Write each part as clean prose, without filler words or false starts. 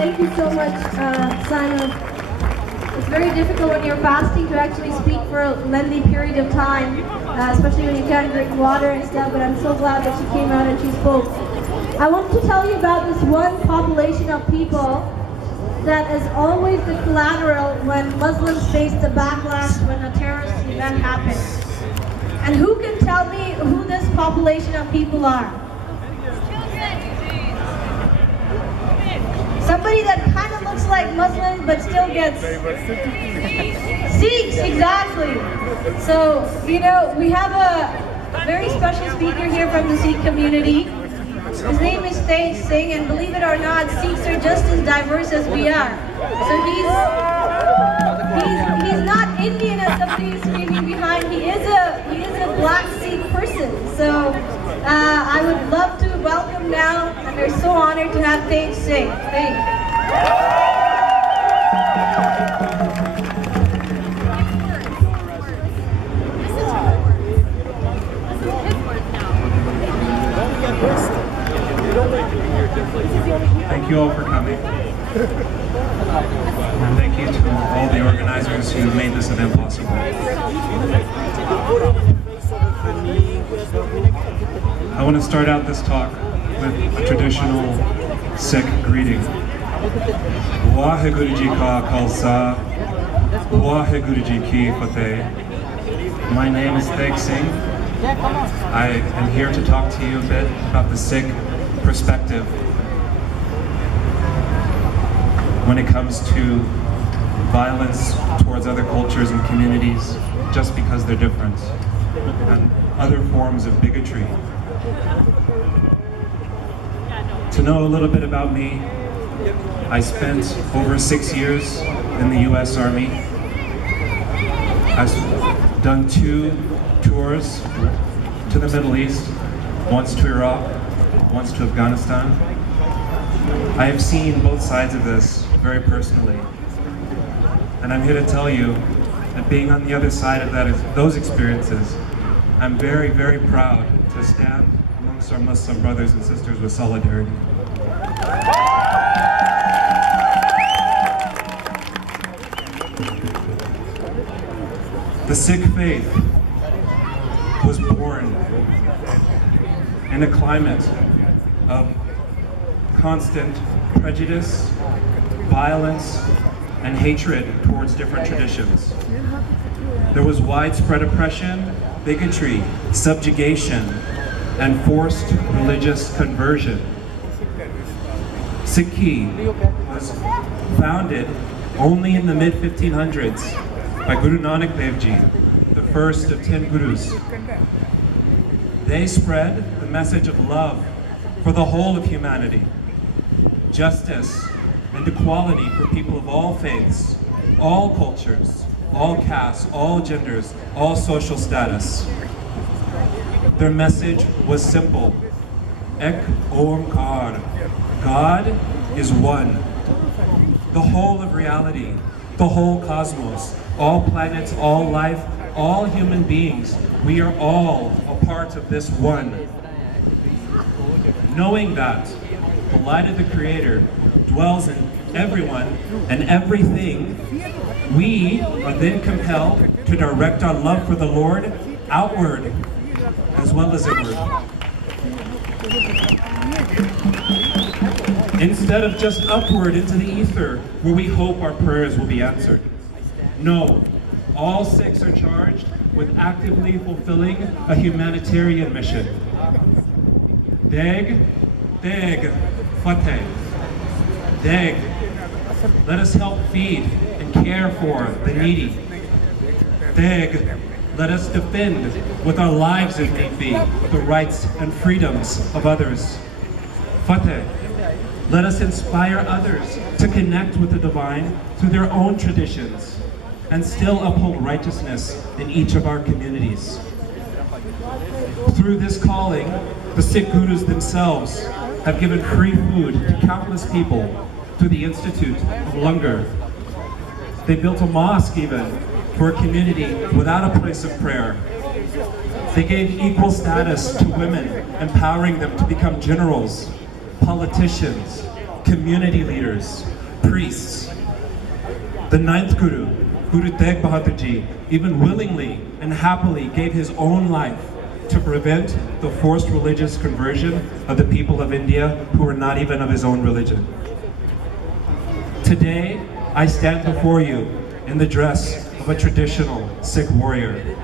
Thank you so much, Simon. It's very difficult when you're fasting to actually speak for a lengthy period of time, especially when you can't drink water and stuff, but I'm so glad that she came out and she spoke. I want to tell you about this one population of people that is always the collateral when Muslims face the backlash when a terrorist event happens. And who can tell me who this population of people are? Somebody that kind of looks like Muslim but still gets Sikhs, exactly. So, you know, we have a very special speaker here from the Sikh community. His name is Tegh Singh, and believe it or not, Sikhs are just as diverse as we are. So he's not Indian as somebody is screaming behind. He is a black Sikh person. So I would love to welcome now, and we're so honored to have Tegh Singh. Thank you all for coming. And thank you to all the organizers who made this event possible. I want to start out this talk with a traditional Sikh greeting. Waheguru Ji Ka Khalsa, Waheguru Ji Ki Fateh. My name is Tegh Singh. I am here to talk to you a bit about the Sikh perspective when it comes to violence towards other cultures and communities just because they're different, and other forms of bigotry. To know a little bit about me, I spent over 6 years in the US Army. I've done 2 tours to the Middle East, once to Iraq, once to Afghanistan. I have seen both sides of this very personally. And I'm here to tell you that being on the other side of those experiences, I'm very, very proud to stand amongst our Muslim brothers and sisters with solidarity. The Sikh faith was born in a climate of constant prejudice, violence, and hatred towards different traditions. There was widespread oppression, bigotry, subjugation, and forced religious conversion. Sikhi was founded only in the mid-1500s by Guru Nanak Dev Ji, the first of 10 gurus. They spread the message of love for the whole of humanity, justice and equality for people of all faiths, all cultures, all castes, all genders, all social status. Their message was simple: Ek Omkar, God is one. The whole of reality, the whole cosmos, all planets, all life, all human beings, we are all a part of this one. Knowing that the light of the Creator dwells in everyone and everything, we are then compelled to direct our love for the Lord outward as well as inward. Instead of just upward into the ether, where we hope our prayers will be answered. No, all Sikhs are charged with actively fulfilling a humanitarian mission. Tegh, Tegh, Fateh. Tegh, let us help feed and care for the needy. Tegh, let us defend with our lives if need be the rights and freedoms of others. Fateh, let us inspire others to connect with the divine through their own traditions and still uphold righteousness in each of our communities. Through this calling, the Sikh Gurus themselves have given free food to countless people through the Institute of Langar. They built a mosque even for a community without a place of prayer. They gave equal status to women, empowering them to become generals, politicians, community leaders, priests. The ninth Guru, Guru Tegh Bahadur Ji, even willingly and happily gave his own life to prevent the forced religious conversion of the people of India who were not even of his own religion. Today, I stand before you in the dress of a traditional Sikh warrior.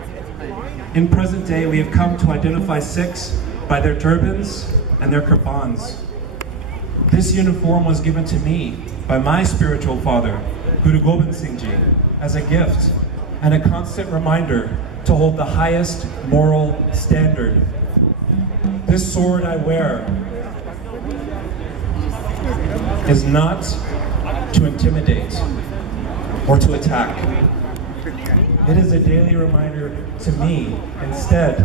In present day, we have come to identify Sikhs by their turbans and their kirbans. This uniform was given to me by my spiritual father, Guru Gobind Singh Ji, as a gift and a constant reminder to hold the highest moral standard. This sword I wear is not to intimidate or to attack. It is a daily reminder to me, instead,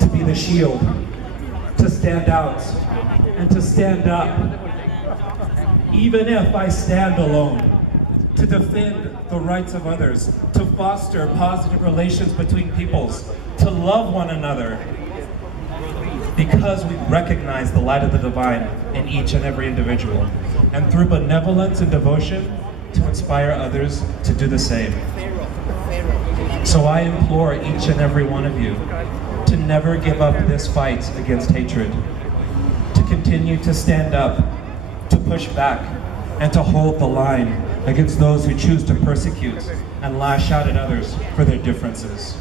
to be the shield, to stand out, and to stand up, even if I stand alone, to defend the rights of others, to foster positive relations between peoples, to love one another, because we recognize the light of the divine in each and every individual, and through benevolence and devotion, to inspire others to do the same. So I implore each and every one of you to never give up this fight against hatred, to continue to stand up, to push back, and to hold the line against those who choose to persecute and lash out at others for their differences.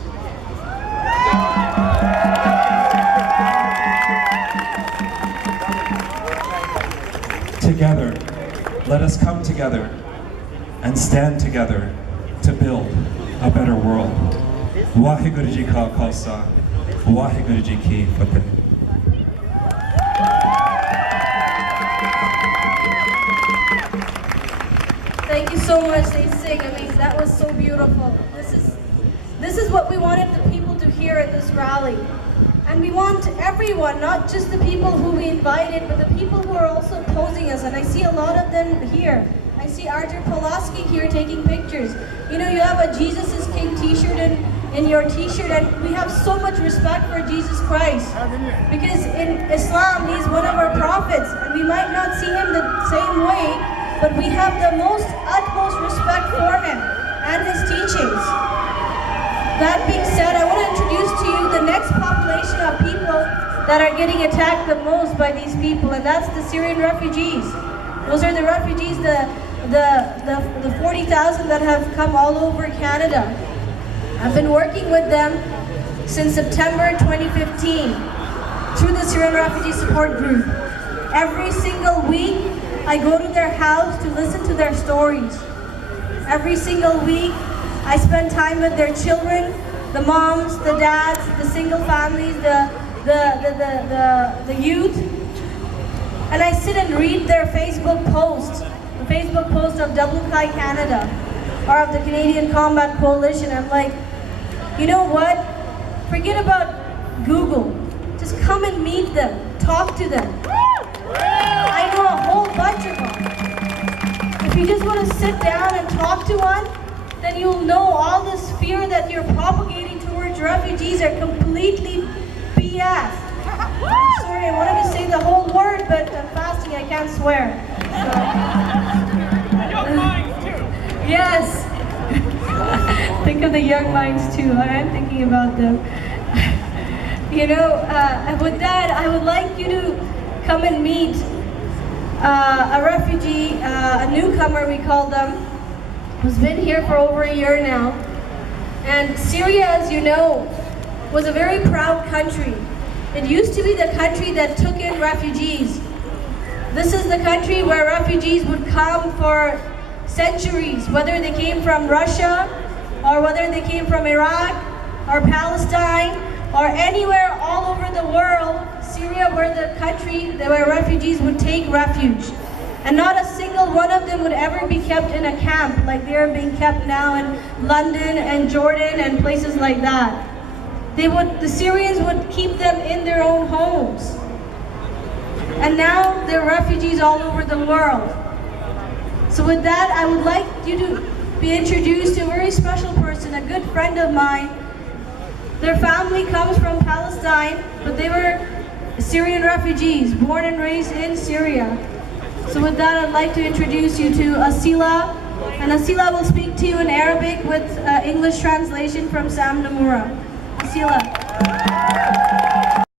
Together, let us come together and stand together to build a better world. Waheguru Ji Ka Khalsa, Waheguru Ji Ki Fateh. Thank you so much, Singh. I mean, that was so beautiful. This is what we wanted the people to hear at this rally. And we want everyone, not just the people who we invited, but the people who are also opposing us. And I see a lot of them here. I see Arthur Pulaski here taking pictures. You know, you have a Jesus is King t-shirt in your t-shirt, and we have so much respect for Jesus Christ. Because in Islam, he's one of our prophets, and we might not see him the same way, but we have the utmost respect for him and his teachings. That being said, I want to introduce to you the next population of people that are getting attacked the most by these people, and that's the Syrian refugees. Those are the refugees, the 40,000 that have come all over Canada. I've been working with them since September 2015 through the Syrian Refugee Support Group. Every single week, I go to their house to listen to their stories. Every single week, I spend time with their children, the moms, the dads, the single families, the youth. And I sit and read their Facebook posts, the Facebook post of WCI Canada, or of the Canadian Combat Coalition. I'm like, you know what? Forget about Google. Just come and meet them, talk to them. I know a whole bunch of them. If you just want to sit down and talk to one, then you'll know all this fear that you're propagating towards refugees are completely BS. I'm sorry, I wanted to say the whole word, but I'm fasting, I can't swear. Young minds too. Yes. Think of the young minds too. I am thinking about them. You know, with that, I would like you to come and meet a refugee, a newcomer we call them, who's been here for over a year now. And Syria, as you know, was a very proud country. It used to be the country that took in refugees. This is the country where refugees would come for centuries, whether they came from Russia, or whether they came from Iraq, or Palestine, or anywhere all over the world. Syria were the country where refugees would take refuge. And not a single one of them would ever be kept in a camp like they are being kept now in London and Jordan and places like that. The Syrians would keep them in their own homes. And now they're refugees all over the world. So with that, I would like you to be introduced to a very special person, a good friend of mine. Their family comes from Palestine, but they were Syrian refugees, born and raised in Syria. So with that, I'd like to introduce you to Asila. And Asila will speak to you in Arabic with English translation from Sam Namura. Asila.